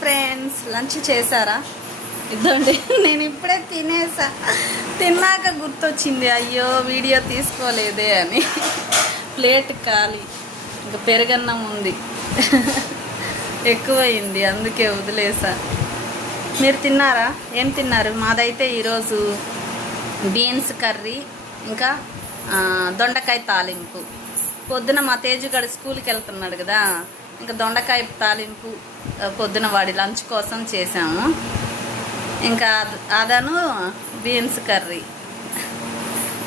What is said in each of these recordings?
Friends, lunch చేశారా? ఇద్దండి, నేను ఇప్పుడే తినేసా. తిన్నాక గుర్తొచ్చింది, అయ్యో వీడియో తీసుకోలేదే అని. ప్లేట్ ఖాళీ, ఇంకా పెరుగన్నం ఉంది. ఎక్కువయింది, అందుకే వదిలేసా. మీరు తిన్నారా? ఏం తిన్నారు? మాదైతే ఈరోజు బీన్స్ కర్రీ, ఇంకా దొండకాయ తాలింపు. పొద్దున మా తేజుగాడు స్కూల్కి వెళ్తున్నాడు కదా, ఇంకా దొండకాయ తాలింపు పొద్దున వాడి లంచ్ కోసం చేసాము. ఇంకా అదను బీన్స్ కర్రీ.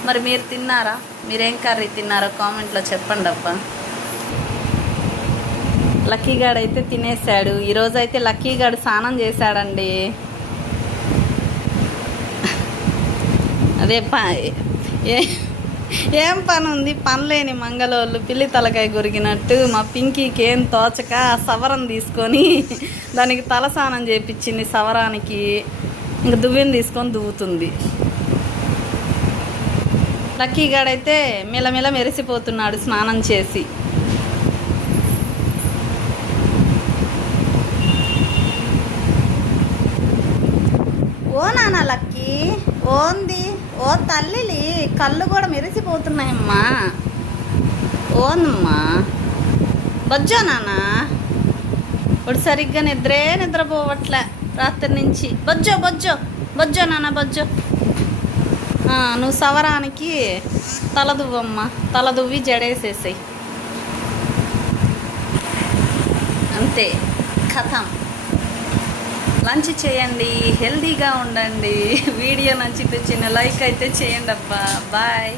మరి మీరు తిన్నారా? మీరేం కర్రీ తిన్నారో కామెంట్లో చెప్పండి అబ్బా. లక్కీగాడు అయితే తినేసాడు. ఈరోజైతే లక్కీగాడు స్నానం చేశాడండి. అదే ఏం పని ఉంది? పనిలేని మంగళోళ్ళు పిల్లి తలకాయ కొరిగినట్టు మా పింకీకి ఏం తోచక సవరం తీసుకొని దానికి తలస్నానం చేయించింది. సవరానికి ఇంక దువ్వెని తీసుకొని దువ్వుతుంది. లక్కీగాడైతే మిలమిల మెరిసిపోతున్నాడు స్నానం చేసి. ఓ నాన్న లక్కీ, ఓంది ఓ తల్లిలి, కళ్ళు కూడా మెరిసిపోతున్నాయమ్మా. ఓనమ్మా, బొజ్జో నాన్న. ఇప్పుడు సరిగ్గా నిద్రపోవట్లే రాత్రి నుంచి. బొజ్జో బొజ్జో బొజ్జో నాన్న బొజ్జో. నువ్వు సవరానికి తలదువ్వమ్మా, తలదువ్వి జడేసేసాయి. అంతే కథం. లంచ్ చేయండి, హెల్తీగా ఉండండి. వీడియో నచ్చితే చిన్న లైక్ అయితే చేయండి అబ్బా. బాయ్.